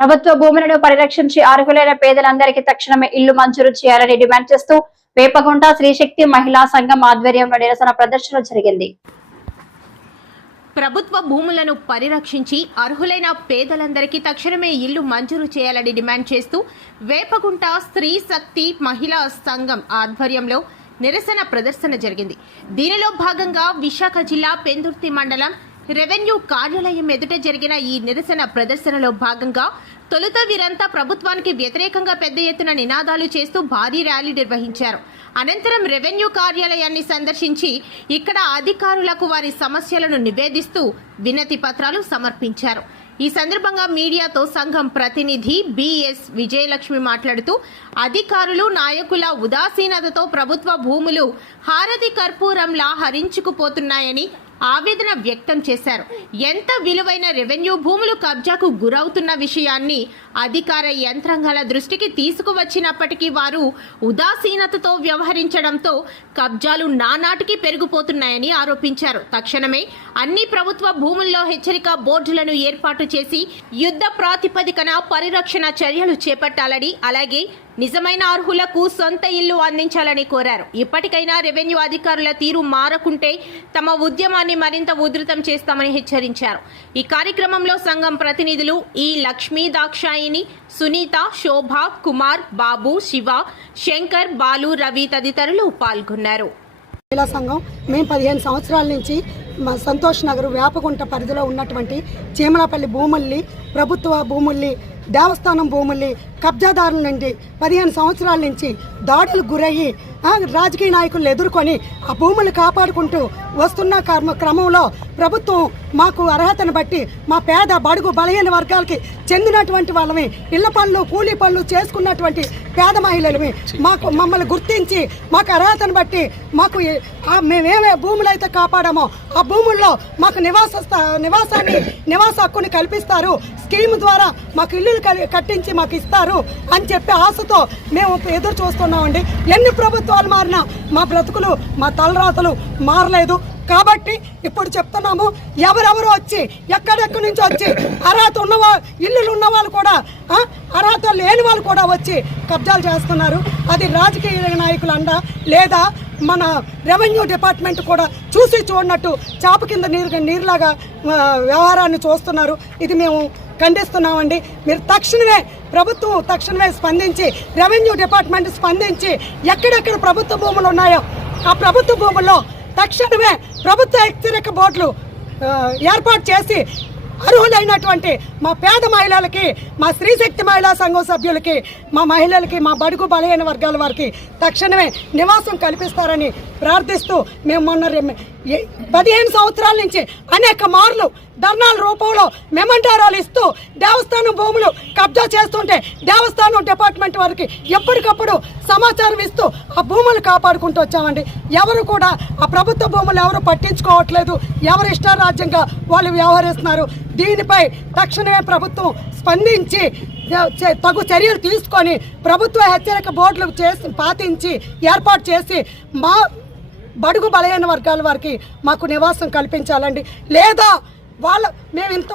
ప్రభుత్వ భూములను పరిరక్షించి అర్హులైన పేదలందరికీ తక్షణమే ఇల్లు మంజూరు చేయాలని డిమాండ్ చేస్తూ వేపగుంట శ్రీశక్తి మహిళా సంఘం ఆధ్వర్యంలో నిరసన ప్రదర్శన జరిగింది. ప్రభుత్వ భూములను పరిరక్షించి అర్హులైన పేదలందరికీ తక్షణమే ఇల్లు మంజూరు చేయాలని డిమాండ్ చేస్తూ వేపగుంట శ్రీశక్తి మహిళా సంఘం ఆధ్వర్యంలో నిరసన ప్రదర్శన జరిగింది. దీనిలో భాగంగా విశాఖ జిల్లా పెందుర్తి మండలం రెవెన్యూ కార్యాలయం ఎదుట జరిగిన ఈ నిరసన ప్రదర్శనలో భాగంగా తొలుత వీరంతా ప్రభుత్వానికి వ్యతిరేకంగా పెద్ద ఎత్తున నినాదాలు చేస్తూ భారీ ర్యాలీ నిర్వహించారు. అనంతరం రెవెన్యూ కార్యాలయాన్ని సందర్శించి ఇక్కడ అధికారులకు వారి సమస్యలను నివేదిస్తూ వినతి పత్రాలు సమర్పించారు. ఈ సందర్భంగా మీడియాతో సంఘం ప్రతినిధి బిఎస్ విజయలక్ష్మి మాట్లాడుతూ అధికారులు నాయకుల ఉదాసీనతతో ప్రభుత్వ భూములు హారతి కర్పూరంలా హరించుకుపోతున్నాయని ఆవేదన వ్యక్తం చేశారు. ఎంత విలువైన రెవెన్యూ భూములు కబ్జాకు గురవుతున్న విషయాన్ని అధికార యంత్రాంగాల దృష్టికి తీసుకువచ్చినప్పటికీ వారు ఉదాసీనతతో వ్యవహరించడంతో కబ్జాలు నానాటికి పెరిగిపోతున్నాయని ఆరోపించారు. తక్షణమే అన్ని ప్రభుత్వ భూముల్లో హెచ్చరిక బోర్డులను ఏర్పాటు చేసి యుద్ధ ప్రాతిపదికన పరిరక్షణ చర్యలు చేపట్టాలని, అలాగే నిజమైన అర్హులకు సొంత ఇల్లు అందించాలని కోరారు. ఇప్పటికైనా రెవెన్యూ అధికారుల తీరు మారకుంటే తమ ఉద్యమాన్ని మరింత ఉధృతం చేస్తామని హెచ్చరించారు. ఈ కార్యక్రమంలో సంఘం ప్రతినిధులు ఈ లక్ష్మీ, దాక్షాయిని, సునీత, శోభ, కుమార్, బాబు, శివ, శంకర్, బాలు, రవి తదితరులు పాల్గొన్నారు. మహిళా సంఘం మేము 15 సంవత్సరాల నుంచి సంతోష్ నగర్ వేపగుంట పరిధిలో ఉన్నటువంటి చీమలపల్లి భూముల్ని, ప్రభుత్వ భూముల్ని, దేవస్థానం భూముల్ని కబ్జాదారుల నుండి 15 సంవత్సరాల నుంచి దాడులకు గురయ్యి రాజకీయ నాయకులను ఎదుర్కొని ఆ భూములు కాపాడుకుంటూ వస్తున్న క్రమంలో ప్రభుత్వం మాకు అర్హతను బట్టి మా పేద బడుగు బలహీన వర్గాలకి చెందినటువంటి వాళ్ళని ఇళ్ల పనులు, కూలీ పనులు చేసుకున్నటువంటి పేద మహిళలవి మమ్మల్ని గుర్తించి మాకు అర్హతను బట్టి మాకు మేమేమే భూములు అయితే కాపాడామో ఆ భూముల్లో మాకు నివాస హక్కుని కల్పిస్తారు, స్కీమ్ ద్వారా మాకు ఇల్లులు కట్టించి మాకు ఇస్తారు అని చెప్పి ఆశతో మేము ఎదురు చూస్తున్నామండి. ఎన్ని ప్రభుత్వాలు మారినా మా బ్రతుకులు, మా తలరాతలు మారలేదు. కాబట్టి ఇప్పుడు చెప్తున్నాము, ఎవరెవరు వచ్చి ఎక్కడెక్కడి నుంచి వచ్చి అర్హత ఇల్లులు ఉన్న వాళ్ళు కూడా, అర్హత లేని వాళ్ళు కూడా వచ్చి కబ్జాలు చేస్తున్నారు. అది రాజకీయ నాయకులు అండ, లేదా మన రెవెన్యూ డిపార్ట్మెంట్ కూడా చూసి చూడనట్టు చాప కింద నీరులాగా వ్యవహారాన్ని చూస్తున్నారు. ఇది మేము ఖండిస్తున్నామండి. మీరు ప్రభుత్వం స్పందించి, రెవెన్యూ డిపార్ట్మెంట్ స్పందించి ఎక్కడెక్కడ ప్రభుత్వ భూములు ఉన్నాయో ఆ ప్రభుత్వ భూముల్లో తక్షణమే ప్రభుత్వ హెచ్చరిక బోర్డులు ఏర్పాటు చేసి అర్హులైనటువంటి మా పేద మహిళలకి, మా స్త్రీశక్తి మహిళా సంఘం సభ్యులకి, మా మహిళలకి, మా బడుగు బలహీన వర్గాల వారికి తక్షణమే నివాసం కల్పిస్తారని ప్రార్థిస్తూ మేము మొన్న 15 సంవత్సరాల నుంచి అనేక మార్లు ధర్నాల రూపంలో మెమంటారాలు ఇస్తూ దేవస్థానం భూములు కబ్జా చేస్తుంటే దేవస్థానం డిపార్ట్మెంట్ వారికి ఎప్పటికప్పుడు సమాచారం ఇస్తూ ఆ భూములు కాపాడుకుంటూ వచ్చామండి. ఎవరు కూడా ఆ ప్రభుత్వ భూములు ఎవరు పట్టించుకోవట్లేదు, ఎవరు ఇష్టారాజ్యంగా వాళ్ళు వ్యవహరిస్తున్నారు. దీనిపై తక్షణమే ప్రభుత్వం స్పందించి తగు చర్యలు తీసుకొని ప్రభుత్వ హెచ్చరిక బోర్డులు పాటించి ఏర్పాటు చేసి మా బడుగు బలహీన వర్గాల వారికి మాకు నివాసం కల్పించాలండి. లేదా మేము ఇంత